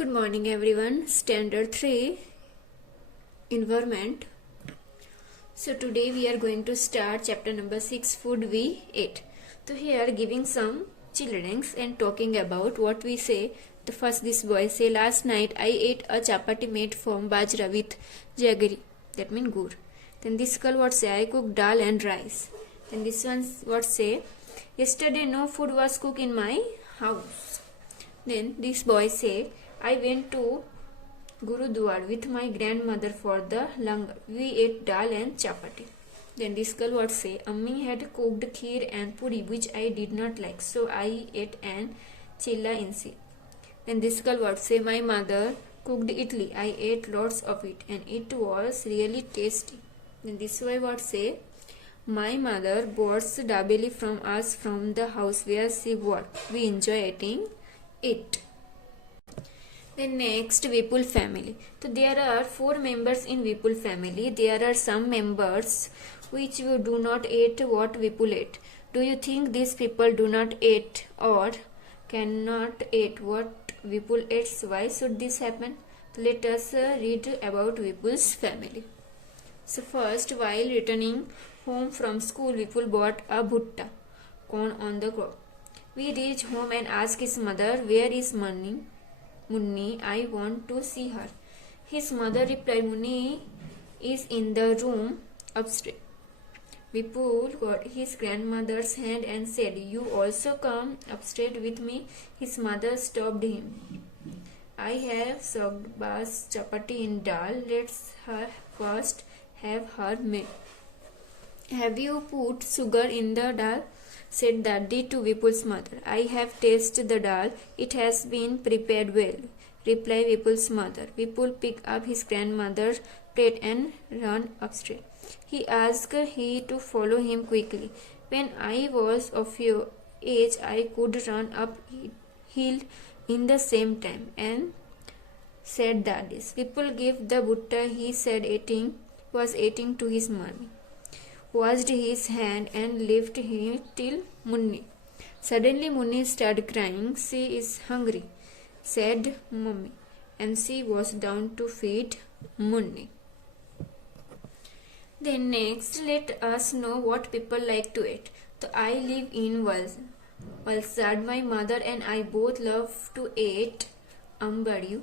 Good morning everyone. Standard 3 Environment. So today we are going to start chapter number 6 Food we ate. So here giving some children's and talking about what we say. The first this boy say, last night I ate a chapati made from bajra with jaggery. That means gur. Then this girl what say, I cooked dal and rice. Then this one what say, yesterday no food was cooked in my house. Then this boy say, I went to Gurudwar with my grandmother for the langar. We ate dal and chapati. Then this girl would say, Ammi had cooked kheer and puri which I did not like, so I ate an chilla instead. Then this girl would say, my mother cooked idli. I ate lots of it and it was really tasty. Then this boy would say, my mother bought dabeli from us from the house where she worked. We enjoy eating it. Then next, Vipul family. So there are 4 members in Vipul family. There are some members which you do not eat what Vipul ate. Do you think these people do not eat or cannot eat what Vipul eats? Why should this happen? Let us read about Vipul's family. So first, while returning home from school, Vipul bought a bhutta, corn on the cob. We reached home and asked his mother, where is Munni, I want to see her. His mother replied, Munni is in the room upstairs. Vipul got his grandmother's hand and said, you also come upstairs with me. His mother stopped him. I have soaked bas chapati in dal. Let's her first have her made. Have you put sugar in the dal? Said Daddy to Vipul's mother. I have tasted the dal. It has been prepared well, replied Vipul's mother. Vipul picked up his grandmother's plate and ran upstairs. He asked her to follow him quickly. When I was of your age, I could run up hill in the same time, and said Daddy. Vipul gave the butta he said was eating to his mommy, washed his hand and left him till Munni. Suddenly Munni started crying. She is hungry, said Mummy, and she was down to feed Munni. Then next, let us know what people like to eat. So I live in Valsad. My mother and I both love to eat ambadiyu.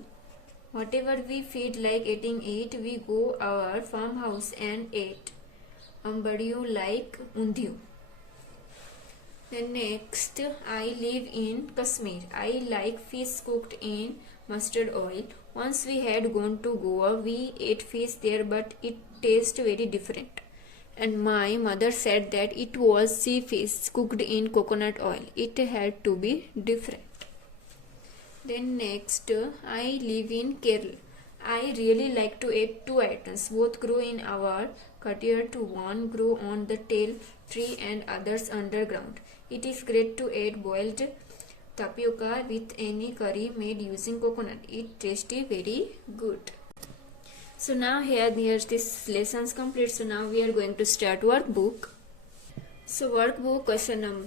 Whatever we feel like eating it, we go our farmhouse and eat ambadiyu like undhiyu. Then next, I live in Kashmir. I like fish cooked in mustard oil. Once we had gone to Goa, we ate fish there, but it tastes very different. And my mother said that it was sea fish cooked in coconut oil. It had to be different. Then next, I live in Kerala. I really like to eat 2 items. Both grow in our courtyard. One grow on the tall tree and others underground. It is great to eat boiled tapioca with any curry made using coconut. It tasty very good. So now here this lessons complete. So now we are going to start workbook. So workbook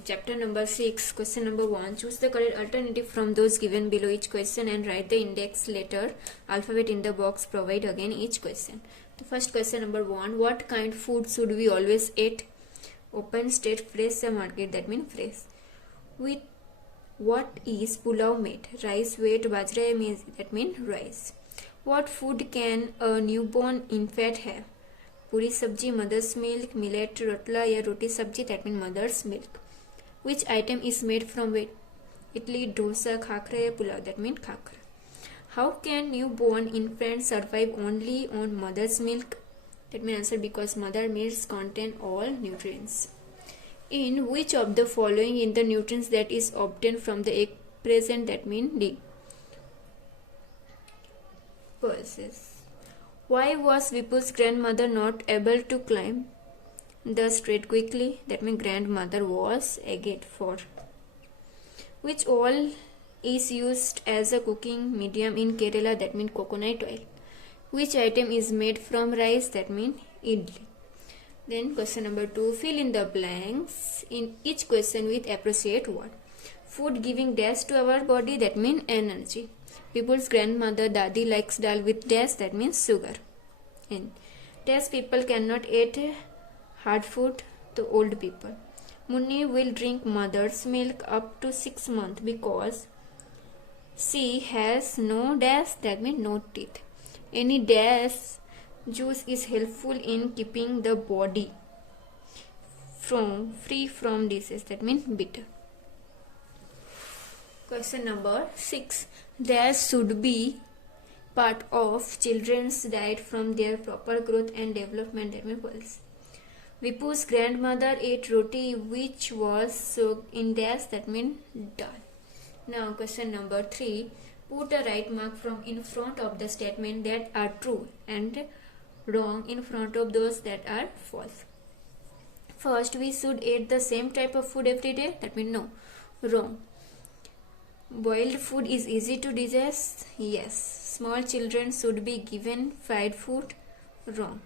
chapter number 6, question number 1. Choose the correct alternative from those given below each question and write the index letter alphabet in the box provided again each question. The first question number 1. What kind of food should we always eat? Open state fresh market, that means fresh. With what is pulao made? Rice wet bajra means, that means rice. What food can a newborn infant have? Puri sabji, mother's milk, millet, rotla ya roti sabji, that means mother's milk. Which item is made from wheat? Idli, dosa, khakra ya pulao, that means khakra. How can newborn infant survive only on mother's milk? That means answer, because mother milk contain all nutrients. In which of the following in the nutrients that is obtained from the egg present, that means D. Pulses. Why was Vipul's grandmother not able to climb the stairs quickly? That means grandmother was aged for. Which oil is used as a cooking medium in Kerala? That means coconut oil. Which item is made from rice? That means idli. Then question number 2. Fill in the blanks in each question with appropriate word. Food giving dash to our body, that means energy. Vipul's grandmother Dadi likes dal with dash, that means sugar. N. Dash people cannot eat hard food to old people. Munni will drink mother's milk up to 6 months because she has no dash, that means no teeth. Any dash juice is helpful in keeping the body free from disease, that means bitter. Question number 6. Dash should be part of children's diet from their proper growth and development, that means pulse. Vipu's grandmother ate roti which was soaked in dash, that means dal. Now question number 3. Put a right mark from in front of the statement that are true and wrong in front of those that are false. First, we should eat the same type of food every day, that means no. Wrong. Boiled food is easy to digest, yes. Small children should be given fried food, wrong.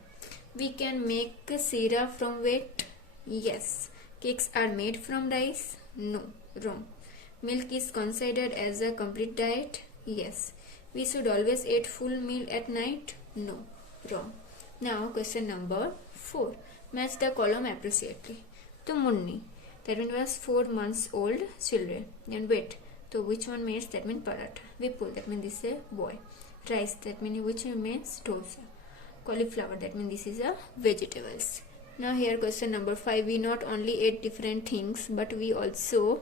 We can make syrup from wheat, yes. Cakes are made from rice, no. Wrong. Milk is considered as a complete diet, yes. We should always eat full meal at night, no. Wrong. Now question number 4. Match the column appropriately. To Munni, that means was 4 months old children. Then wait. So which one means, that means paratha. Vipul, that means this is a boy. Rice, that means which means dosa. Cauliflower, that means this is a vegetables. Now here question number 5. We not only ate different things, but we also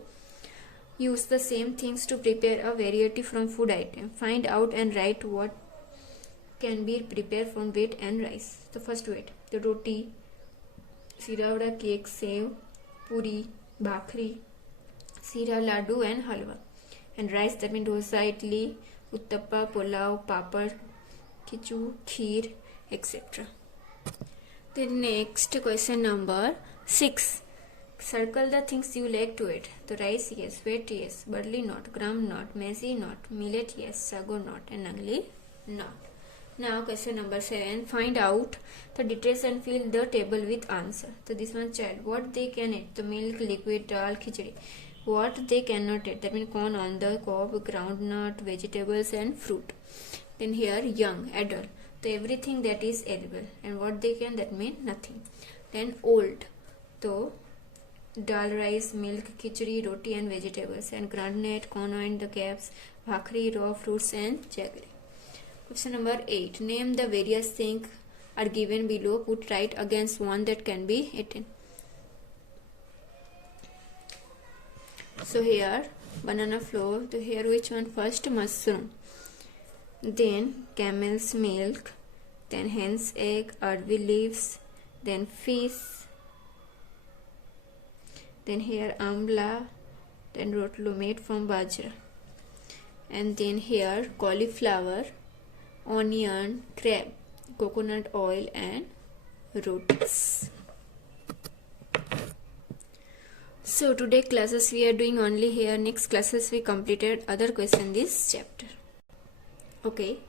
use the same things to prepare a variety from food item. Find out and write what can be prepared from wheat and rice. So first wheat, the roti, siravada cake, sev, puri, bhakri, sira, laddu and halwa. And rice, that means dosa, idli, uttappa, pulao, papad, khichu, kheer, etc. Then next question number 6. Circle the things you like to eat. The rice, yes. Wheat, yes. Barley not. Gram not. Maize not. Millet, yes. Sago not. And nagli not. Now question number 7. Find out the details and fill the table with answer. So this one child. What they can eat? The milk, liquid, dal, khichdi. What they cannot eat? That means corn on the cob, groundnut, vegetables and fruit. Then here young, adult. So everything that is edible. And what they can? That means nothing. Then old. So dal, rice, milk, khichdi, roti and vegetables. And groundnut, corn and the cobs, bhakri, raw fruits and jaggery. Question number 8. Name the various things are given below. Put right against one that can be eaten. So here banana flour. So here which one? First mushroom. Then camel's milk. Then hen's egg, arvi leaves. Then fish. Then here amla. Then rotlu made from bajra. And then here cauliflower, onion, crab, coconut oil and rotis. So today classes we are doing only here. Next classes we completed other question this chapter. Okay.